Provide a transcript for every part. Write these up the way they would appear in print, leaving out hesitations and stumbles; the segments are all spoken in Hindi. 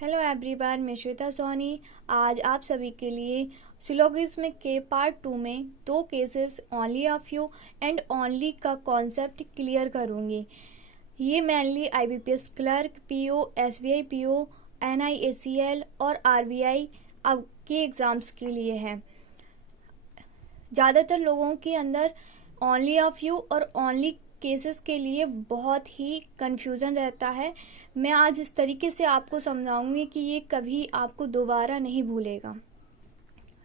हेलो एवरीवन, मैं श्वेता सोनी। आज आप सभी के लिए सिलोगिज्म के पार्ट 2 में 2 cases only of few and only का कॉन्सेप्ट क्लियर करूँगी। ये mainly IBPS clerk, PO, SBI PO, NIACL और RBI अब के एग्ज़ाम्स के लिए है। ज़्यादातर लोगों के अंदर ओनली ऑफ फ्यू और ओनली केसेस के लिए बहुत ही कन्फ्यूज़न रहता है। मैं आज इस तरीके से आपको समझाऊंगी कि ये कभी आपको दोबारा नहीं भूलेगा।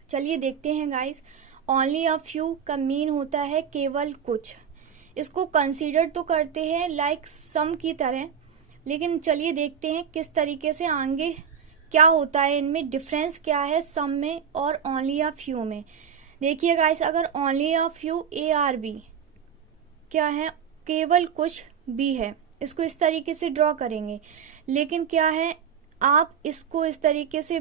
चलिए देखते हैं गाइस। ओनली ऑफ फ्यू का मीन होता है केवल कुछ। इसको कंसीडर तो करते हैं लाइक सम की तरह, लेकिन चलिए देखते हैं किस तरीके से आगे क्या होता है, इनमें डिफरेंस क्या है सम में और ओनली ऑफ फ्यू में। देखिए गाइस, अगर ओनली ऑफ फ्यू ARB क्या है, केवल कुछ B है, इसको इस तरीके से ड्रॉ करेंगे। लेकिन क्या है, आप इसको इस तरीके से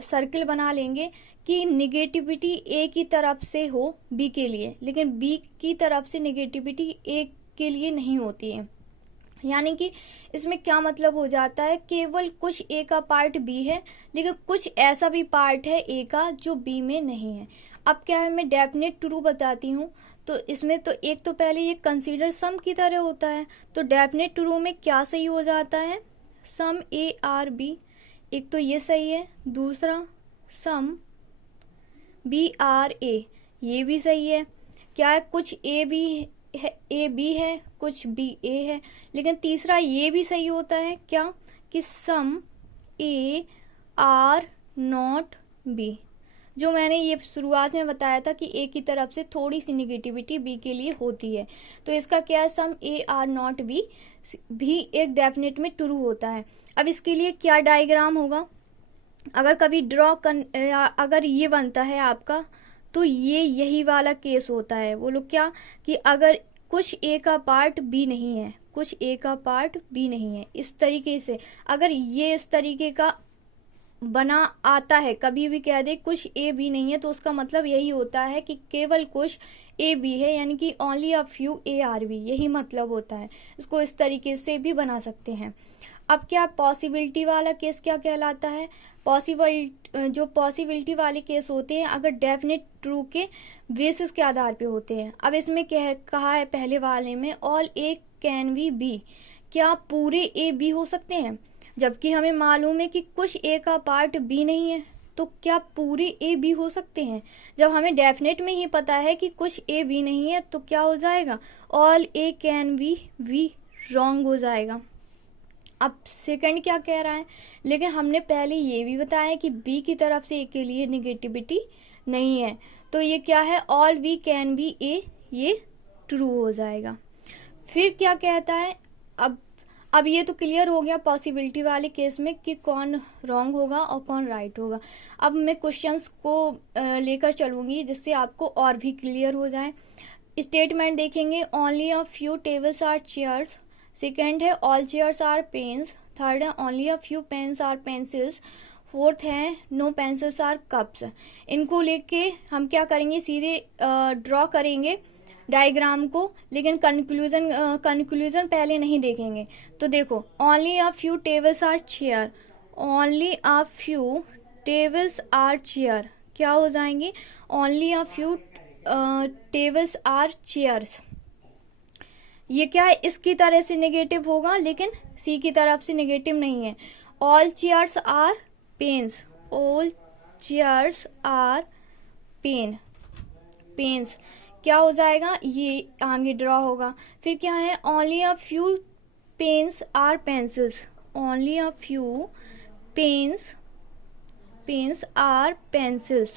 सर्कल बना लेंगे कि निगेटिविटी A की तरफ से हो B के लिए, लेकिन B की तरफ से निगेटिविटी A के लिए नहीं होती है। यानी कि इसमें क्या मतलब हो जाता है, केवल कुछ A का पार्ट B है, लेकिन कुछ ऐसा भी पार्ट है A का जो B में नहीं है। अब क्या है, मैं डेफिनेट ट्रू बताती हूँ। तो इसमें तो एक तो पहले ये कंसीडर सम की तरह होता है, तो डेफिनेट ट्रू में क्या सही हो जाता है, सम ARB। एक तो ये सही है, दूसरा सम BRA ये भी सही है। क्या है, कुछ AB है, कुछ BA है, लेकिन तीसरा ये भी सही होता है क्या, कि सम AR⧧B, जो मैंने ये शुरुआत में बताया था कि A की तरफ से थोड़ी सी निगेटिविटी B के लिए होती है। तो इसका क्या है, सम AR⧧B भी एक डेफिनेट में ट्रू होता है। अब इसके लिए क्या डायग्राम होगा, अगर कभी अगर ये बनता है आपका, तो ये यही वाला केस होता है। वो लोग क्या, कि अगर कुछ A का पार्ट B नहीं है, कुछ A का पार्ट B नहीं है, इस तरीके से अगर ये इस तरीके का बना आता है, कभी भी कह दे कुछ A B नहीं है, तो उसका मतलब यही होता है कि केवल कुछ A B है, यानी कि ओनली अ फ्यू ARB, यही मतलब होता है। इसको इस तरीके से भी बना सकते हैं। अब क्या पॉसिबिलिटी वाला केस क्या कहलाता है, जो पॉसिबिलिटी वाले केस होते हैं अगर डेफिनेट ट्रू के बेसिस के आधार पे होते हैं। अब इसमें कहा है पहले वाले में all A can be B, क्या पूरे A B हो सकते हैं, जबकि हमें मालूम है कि कुछ A का पार्ट B नहीं है, तो क्या पूरे A B हो सकते हैं। जब हमें डेफिनेट में ही पता है कि कुछ A B नहीं है, तो क्या हो जाएगा, all A can be B wrong हो जाएगा। अब सेकंड क्या कह रहा है, लेकिन हमने पहले ये भी बताया कि B की तरफ से A के लिए निगेटिविटी नहीं है, तो ये क्या है, all B can be A, ये ट्रू हो जाएगा। फिर क्या कहता है, अब ये तो क्लियर हो गया पॉसिबिलिटी वाले केस में कि कौन रॉन्ग होगा और कौन राइट होगा। अब मैं क्वेश्चंस को लेकर चलूँगी जिससे आपको और भी क्लियर हो जाए। स्टेटमेंट देखेंगे, only a few tables are chairs. Second है all chairs are pens. Third है only a few pens are pencils. Fourth है नो पेंसिल्स आर कप्स। इनको लेके हम क्या करेंगे, सीधे ड्रॉ करेंगे डायग्राम को, लेकिन कंक्लूजन पहले नहीं देखेंगे। तो देखो, only a few tables are chair, only a few tables are chair क्या हो जाएंगे, only a few tables are chairs. ये क्या है, इसकी तरह से नेगेटिव होगा, लेकिन सी की तरफ से नेगेटिव नहीं है। All chairs are pens, all chairs are pens क्या हो जाएगा, ये आगे ड्रॉ होगा। फिर क्या है, only a few pens are pencils, only a few pens are pencils.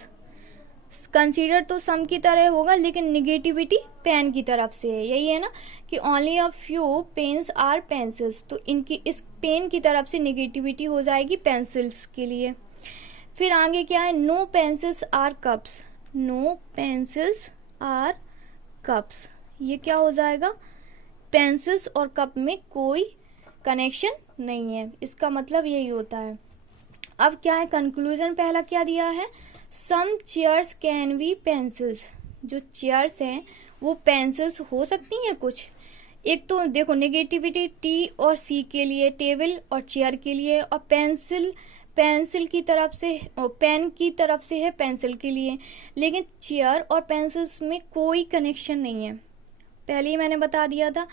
Consider to some की तरह होगा, लेकिन निगेटिविटी पेन की तरफ से है, यही है ना, कि only a few pens are pencils, तो इनकी इस पेन की तरफ से निगेटिविटी हो जाएगी पेंसिल्स के लिए। फिर आगे क्या है, no pencils are cups, no pencils are cups, ये क्या हो जाएगा, पेंसिल्स और कप में कोई कनेक्शन नहीं है, इसका मतलब यही होता है। अब क्या है, कंक्लूजन पहला क्या दिया है, सम चेयर्स कैन बी पेंसिल्स, जो चेयर्स हैं वो पेंसिल्स हो सकती हैं कुछ, एक तो देखो नेगेटिविटी टी और सी के लिए, टेबल और चेयर के लिए, और पेंसिल की तरफ से, पेन की तरफ से है पेंसिल के लिए, लेकिन चेयर और पेंसिल्स में कोई कनेक्शन नहीं है, पहले ही मैंने बता दिया था।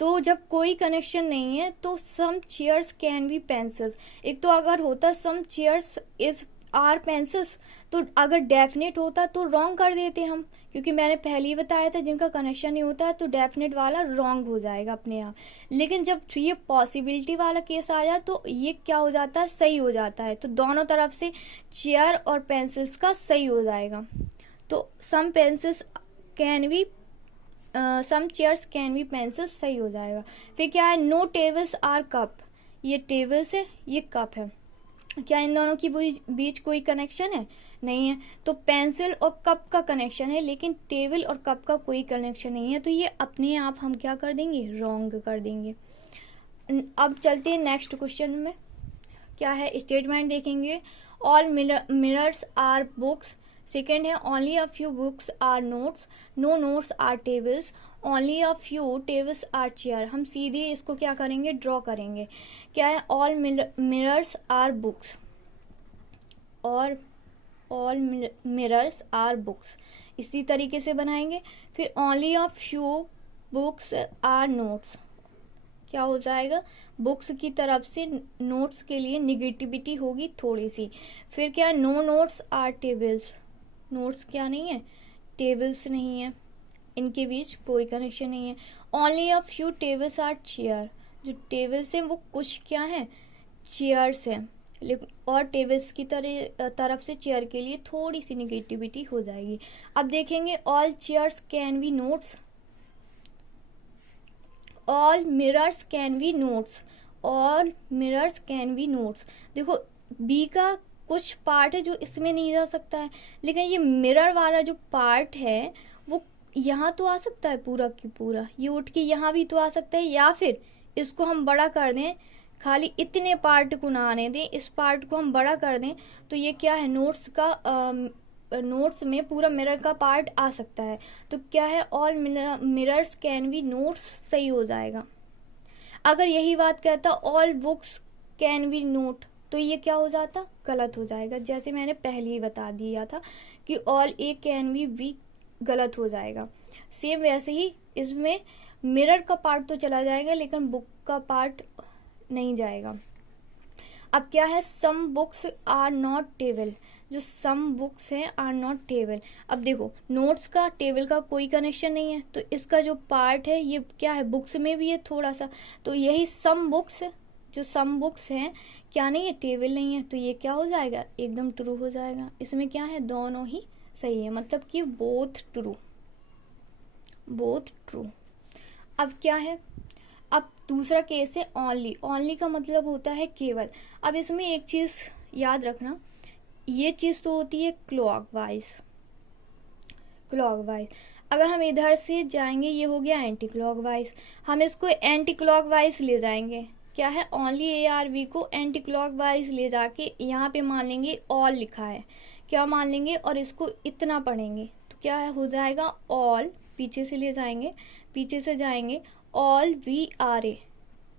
तो जब कोई कनेक्शन नहीं है तो सम चेयर्स कैन बी पेंसिल्स। एक तो अगर होता सम चेयर्स इज आर पेंसिल्स, तो अगर डेफिनेट होता तो रॉन्ग कर देते हम, क्योंकि मैंने पहले ही बताया था जिनका कनेक्शन नहीं होता है तो डेफिनेट वाला रॉन्ग हो जाएगा अपने आप। लेकिन जब ये पॉसिबिलिटी वाला केस आया तो ये क्या हो जाता है, सही हो जाता है। तो दोनों तरफ से चेयर और पेंसिल्स का सही हो जाएगा। तो some pencils can be, some chairs can be pencils सही हो जाएगा। फिर क्या है, नो टेबल्स आर कप, ये टेबल्स है ये कप है, क्या इन दोनों की बीच कोई कनेक्शन है, नहीं है। तो पेंसिल और कप का कनेक्शन है, लेकिन टेबल और कप का कोई कनेक्शन नहीं है, तो ये अपने आप हम क्या कर देंगे, रॉन्ग कर देंगे। अब चलते हैं नेक्स्ट क्वेश्चन में, क्या है स्टेटमेंट देखेंगे। All mirrors are books, second है only a few books are notes, no notes are tables, only a few tables are chair. हम सीधे इसको क्या करेंगे, ड्रॉ करेंगे। क्या है, ऑल मिरर्स आर बुक्स, और ऑल मिरर्स आर बुक्स इसी तरीके से बनाएंगे। फिर only a few books are notes, क्या हो जाएगा, बुक्स की तरफ से नोट्स के लिए निगेटिविटी होगी थोड़ी सी। फिर क्या है, no notes are tables, notes क्या नहीं है, टेबल्स नहीं है, इनके बीच कोई कनेक्शन नहीं है। Only a few tables are chair, जो टेबल्स हैं वो कुछ क्या है, चेयर्स हैं, और टेबल्स की तरफ से चेयर के लिए थोड़ी सी निगेटिविटी हो जाएगी। अब देखेंगे all chairs can B notes, all mirrors can be notes, all mirrors can be notes. देखो बी का कुछ पार्ट है जो इसमें नहीं जा सकता है, लेकिन ये मिरर वाला जो पार्ट है वो यहाँ तो आ सकता है पूरा की पूरा, ये उठ के यहाँ भी तो आ सकता है, या फिर इसको हम बड़ा कर दें, खाली इतने पार्ट को ना आने दें, इस पार्ट को हम बड़ा कर दें, तो ये क्या है, नोट्स का नोट्स में पूरा मिरर का पार्ट आ सकता है। तो क्या है, all mirrors can be notes सही हो जाएगा। अगर यही बात कहता all books can be note, तो ये क्या हो जाता, गलत हो जाएगा, जैसे मैंने पहले ही बता दिया था कि ऑल ए कैन बी गलत हो जाएगा। सेम वैसे ही इसमें मिरर का पार्ट तो चला जाएगा लेकिन बुक का पार्ट नहीं जाएगा। अब क्या है, some books are not table, जो सम बुक्स हैं आर नॉट टेबल। अब देखो नोट्स का टेबल का कोई कनेक्शन नहीं है, तो इसका जो पार्ट है ये क्या है, बुक्स में भी है थोड़ा सा, तो यही सम बुक्स, जो सम बुक्स हैं क्या नहीं है, टेबल नहीं है, तो ये क्या हो जाएगा, एकदम ट्रू हो जाएगा। इसमें क्या है, दोनों ही सही है, मतलब कि बोथ ट्रू, बोथ ट्रू। अब क्या है, अब दूसरा केस है ओनली, ओनली का मतलब होता है केवल। अब इसमें एक चीज याद रखना, ये चीज तो होती है क्लॉकवाइज, क्लॉकवाइज। अगर हम इधर से जाएंगे ये हो गया एंटी क्लॉकवाइज, हम इसको एंटी क्लॉकवाइज ले जाएंगे। क्या है, ओनली ए आर बी को एंटी क्लॉकवाइज ले जाके यहाँ पे मान लेंगे ऑल लिखा है, क्या मान लेंगे, और इसको इतना पढ़ेंगे, तो क्या है, हो जाएगा ऑल, पीछे से ले जाएंगे, पीछे से जाएंगे, ऑल वी आर ए,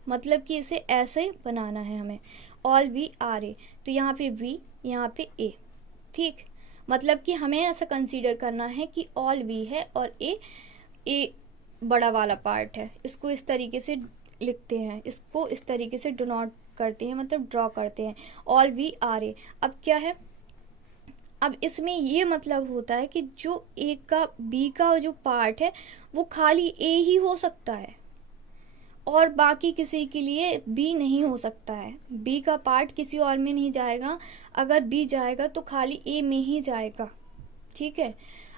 मतलब कि इसे ऐसे बनाना है हमें, ऑल वी आर ए, तो यहाँ पे वी यहाँ पे ए, ठीक, मतलब कि हमें ऐसा कंसीडर करना है कि ऑल वी है और ए बड़ा वाला पार्ट है। इसको इस तरीके से लिखते हैं, इसको इस तरीके से डिनोट करते हैं, मतलब ड्रॉ करते हैं, ऑल वी आर ए। अब क्या है, अब इसमें ये मतलब होता है कि जो ए का बी का जो पार्ट है वो खाली ए ही हो सकता है और बाकी किसी के लिए बी नहीं हो सकता है, बी का पार्ट किसी और में नहीं जाएगा, अगर बी जाएगा तो खाली ए में ही जाएगा, ठीक है।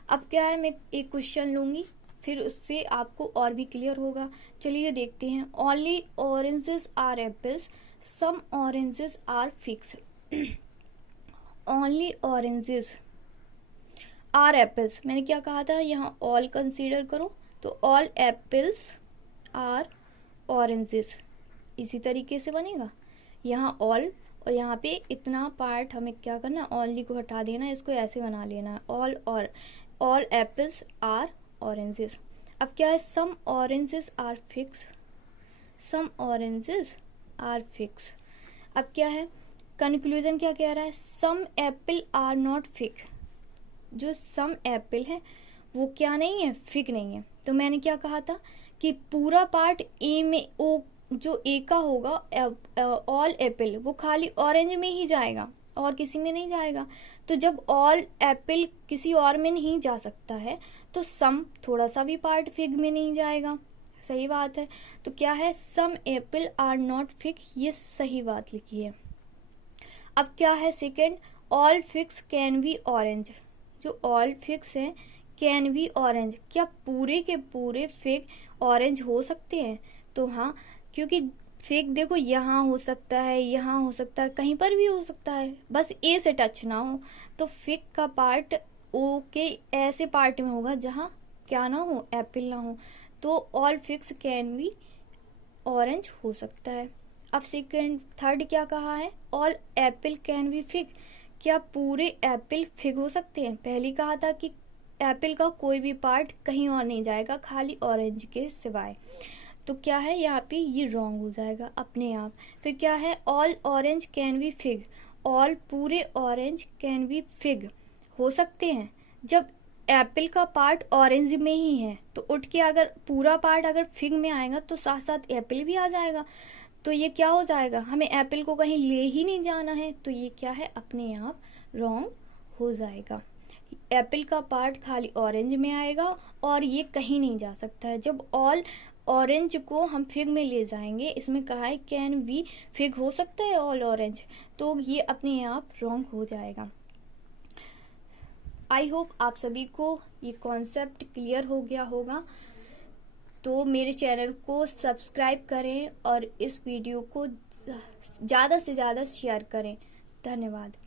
अब क्या है, मैं एक क्वेश्चन लूंगी फिर उससे आपको और भी क्लियर होगा। चलिए देखते हैं, only oranges are apples, some oranges are fixed. Only oranges are apples, मैंने क्या कहा था, यहाँ ऑल कंसीडर करो, तो ऑल एप्पल्स आर ऑरेंजेस, इसी तरीके से बनेगा, यहाँ ऑल और यहाँ पे इतना पार्ट हमें क्या करना, ओनली को हटा देना, इसको ऐसे बना लेना, ऑल और ऑल एप्पल्स आर ऑरेंजेस। अब क्या है, some oranges are figs, some oranges are figs. अब क्या है, कंक्लूजन क्या कह रहा है, some apple are not fig, जो सम एप्पल है वो क्या नहीं है, फिक नहीं है। तो मैंने क्या कहा था कि पूरा पार्ट ए में, ओ जो ए का होगा, ऑल एप्पल, वो खाली ऑरेंज में ही जाएगा और किसी में नहीं जाएगा। तो जब ऑल एप्पल किसी और में नहीं जा सकता है तो सम थोड़ा सा भी पार्ट फिग में नहीं जाएगा। सही बात है। तो क्या है, some apple are not fig, ये सही बात लिखी है। अब क्या है second, all fix can be orange, जो ऑल फिक्स है कैन बी ऑरेंज, क्या पूरे के पूरे फिग ऑरेंज हो सकते हैं? तो हाँ, क्योंकि फिग देखो यहाँ हो सकता है, यहाँ हो सकता है, कहीं पर भी हो सकता है, बस ए से टच ना हो। तो फिग का पार्ट ओ के ऐसे पार्ट में होगा जहाँ क्या ना हो, एप्पल ना हो। तो all figs can be orange हो सकता है। अब सेकंड थर्ड क्या कहा है, all Apple can be fig, क्या पूरे एप्पल फिग हो सकते हैं? पहले कहा था कि एप्पल का कोई भी पार्ट कहीं और नहीं जाएगा खाली ऑरेंज के सिवाय। तो क्या है यहाँ पे, ये रॉन्ग हो जाएगा अपने आप। फिर क्या है, all orange can be fig, all पूरे ऑरेंज कैन बी फिग हो सकते हैं। जब एप्पल का पार्ट ऑरेंज में ही है तो उठ के अगर पूरा पार्ट अगर फिग में आएगा तो साथ साथ एप्पल भी आ जाएगा। तो ये क्या हो जाएगा, हमें एप्पल को कहीं ले ही नहीं जाना है, तो ये क्या है, अपने आप रॉन्ग हो जाएगा। एप्पल का पार्ट खाली ऑरेंज में आएगा और ये कहीं नहीं जा सकता है। जब ऑल ऑरेंज को हम फिग में ले जाएंगे, इसमें कहा है कैन बी फिग हो सकता है ऑल ऑरेंज, तो ये अपने आप रॉन्ग हो जाएगा। आई होप आप सभी को ये कॉन्सेप्ट क्लियर हो गया होगा। तो मेरे चैनल को सब्सक्राइब करें और इस वीडियो को ज़्यादा से ज़्यादा शेयर करें। धन्यवाद।